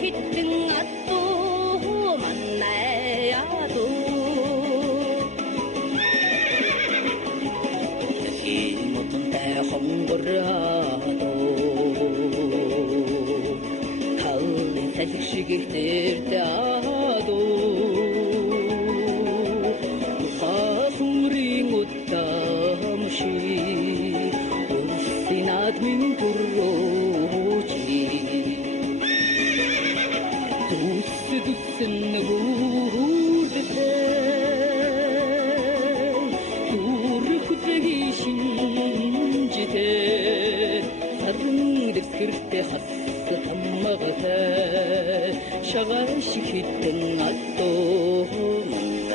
хитэн атуу маннаяаду химуттай хонгораадо халли салхишигтэртаадо хасумрин уттамши усинат мин турочи 두ssen 우르세 우르후대기 신지대 사릉득 그때 핫스 담마가세 샤가시키던 아또 만나